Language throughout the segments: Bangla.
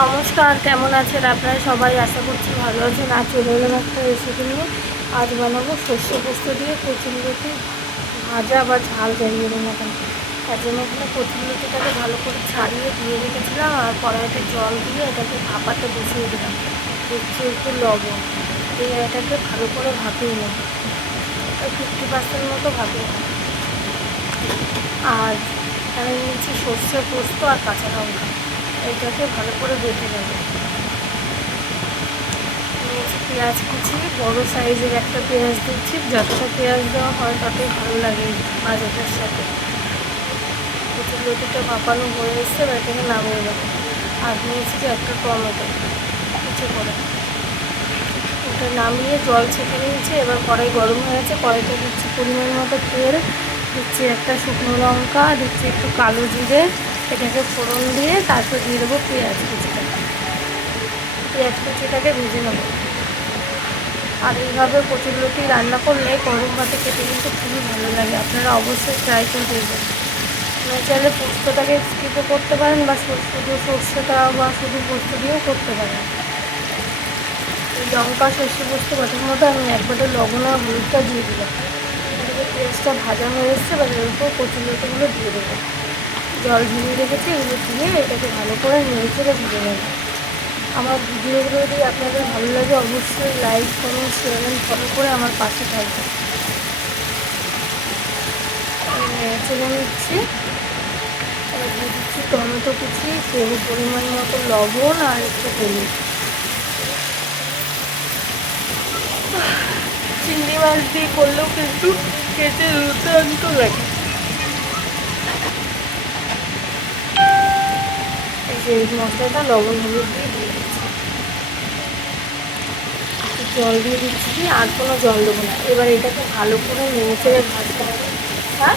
নমস্কার, কেমন আছেন আপনারা সবাই? আশা করছি ভালো আছেন। আজ চলে এলাম একটা রেসিপি নিয়ে। আজ বানাবো সর্ষে পোস্ত দিয়ে কচুরলতি ভাজা বা ঝাল যাই বলুন না কেন। তার জন্য এখানে কচুরলতিটাকে ভালো করে ছাড়িয়ে দিয়ে রেখেছিলাম আর কড়াইতে জল দিয়ে এটাকে ভাপাতে বসিয়ে দিলাম। দিচ্ছি একটু লবণ দিয়ে এটাকে ভালো করে ভাপিয়ে নেব। 50% মতো ভাপিয়ে নেব। আর এখানে নিয়েছি সর্ষে পোস্ত আর কাঁচা লঙ্কা, এটাকে ভালো করে বেটে নেব। নিয়েছি পেঁয়াজ কুচি, বড় সাইজের একটা পেঁয়াজ দিচ্ছি। যতটা পেঁয়াজ দেওয়া হয় ততই ভালো লাগে ভাজাটার সাথে। কচুরলতিটা ভাপানো হয়ে এসছে, এটাকে নামিয়ে দেবো। আর নিয়েছি যে একটা টমেটো কুচি করে, ওটা নামিয়ে জল ছেঁকে নিয়েছি। এবার কড়াই গরম হয়ে গেছে, কড়াইটা দিচ্ছি পরিমাণ মতো তেল, দিচ্ছি একটা শুকনো লঙ্কা, দিচ্ছি একটু কালো জিরে, এটাকে ফোড়ন দিয়ে তারপর দিয়ে দেবো পেঁয়াজ কুচিটাকে ভেজে নেবো। আর এইভাবে কচুরলতি রান্না করলে গরম ভাতে খেতে কিন্তু খুবই ভালো লাগে। আপনারা অবশ্যই ট্রাই করে দেখবেন। আপনারা চাইলে পোস্তটাকে স্কিপও করতে পারেন বা শুধু সর্ষেটা বা শুধু পোস্ত দিয়েও করতে পারেন। এই লঙ্কা সর্ষে পোস্ত বাটার মতো আমি একবারে লবণ আর হলুদটা দিয়ে দিলাম। এদিকে পেঁয়াজটা ভাজা হয়ে এসছে, বা এর উপর কচুরলতিগুলো দিয়ে দেবো। জল ঝরিয়ে রেখেছি, এগুলো দিয়ে এটাকে ভালো করে নেড়ে চেড়ে ভেজে নেব। আমার ভিডিওগুলো যদি আপনাদের ভালো লাগে অবশ্যই like, comment, share and follow করে আমার পাশে থাকবেন। নেড়ে চেড়ে নিচ্ছি। এবার দিয়ে দিচ্ছি টমেটো কুচি, পরিমাণ মতো লবণ আর একটু হলুদ। চিংড়ি মাছ দিয়ে করলেও কিন্তু খেতে দুর্দান্ত লাগে। এই যে মশলাটা লবণ হলুদ দিয়ে দিচ্ছি, জল দিয়ে দিচ্ছি, আর কোনো জল দেবো না। এবার এটাকে ভালো করে নেড়ে চেড়ে ভাজতে হবে। হ্যাঁ,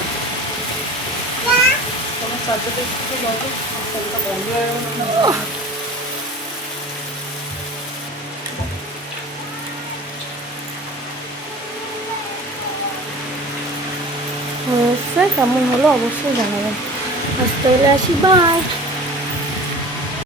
কেমন হলো অবশ্যই জানাবেন। আজ তাহলে আসি, বাই।